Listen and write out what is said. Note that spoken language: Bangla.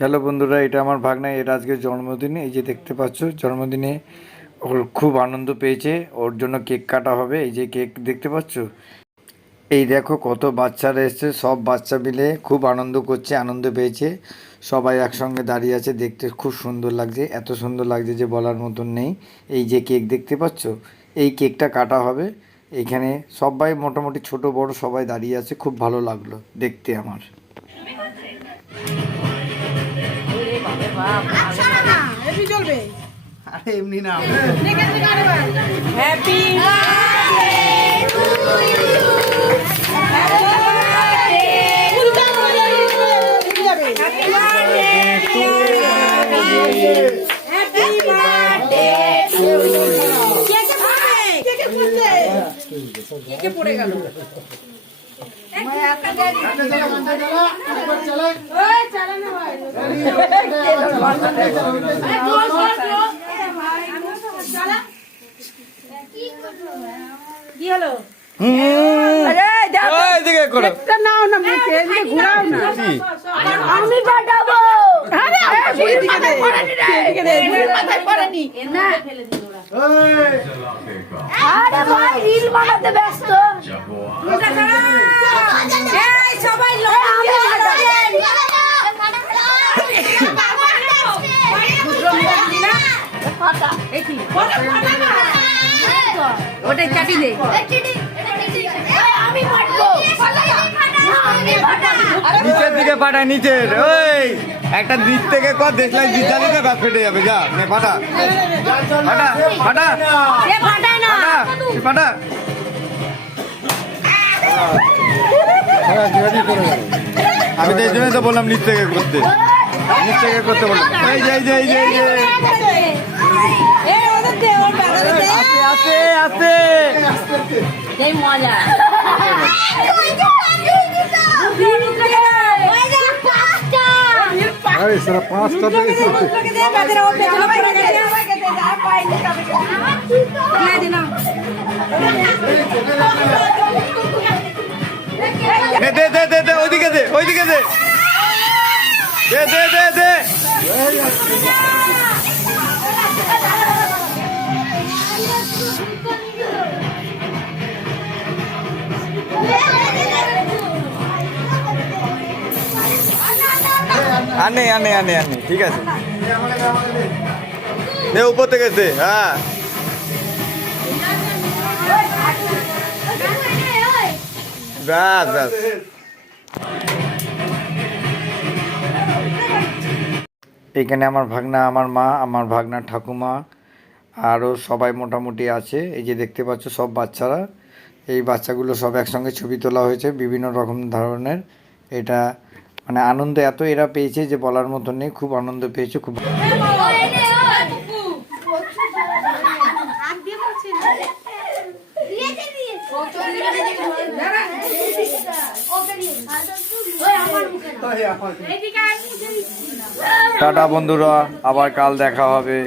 হ্যালো বন্ধুরা, এটা আমার ভাগনা। এর আজকে জন্মদিন। এই যে দেখতে পাচ্ছ, জন্মদিনে ওর খুব আনন্দ পেয়েছে। ওর জন্য কেক কাটা হবে। এই যে কেক দেখতে পাচ্ছ। এই দেখো কত বাচ্চারা এসছে, সব বাচ্চা মিলে খুব আনন্দ করছে, আনন্দ পেয়েছে। সবাই একসঙ্গে দাঁড়িয়ে আছে, দেখতে খুব সুন্দর লাগছে। এত সুন্দর লাগছে যে বলার মতন নেই। এই যে কেক দেখতে পাচ্ছ, এই কেকটা কাটা হবে। এইখানে সবাই মোটামুটি ছোট বড় সবাই দাঁড়িয়ে আছে। খুব ভালো লাগলো দেখতে আমার। আরে এমনি না। হ্যাপি পড়ে গেল। কি হলো? নাও না, ঘুরাও না। আমি পাঠাবো। আরে ভাই, রিল বানাতে ব্যস্ত। সবাই ওটাই চাটি দে। নিচের দিকে পাঠা, নিচের ওই একটা দিক থেকে কর, দেখলাই দিতে ব্যাস ফেটে যাবে। যা পাঠা পাঠা পাঠা পাঠা। আমি তো এই জন্যই তো বললাম নিচ থেকে করতে, নিচ থেকে করতে বললাম। এই যে এই যে এই যে এই যে আস্তে আস্তে মজা। পাঁচটা দে দে দে দে, ওইদিকে দে, ওইদিকে দে, দে দে দে দে। আনে আনে আনে আনে, ঠিক আছে। দে উপর থেকে দে। হ্যাঁ, ব্যাস ব্যাস। এখানে আমার ভাগনা, আমার মা, আমার ভাগনার ঠাকুমা, আরও সবাই মোটামুটি আছে। এই যে দেখতে পাচ্ছ সব বাচ্চারা। এই বাচ্চাগুলো সব একসঙ্গে ছবি তোলা হয়েছে বিভিন্ন রকম ধরনের। এটা মানে আনন্দ এত এরা পেয়েছে যে বলার মতন নেই। খুব আনন্দ পেয়েছে, খুব। টাটা বন্ধুরা, আবার কাল দেখা হবে।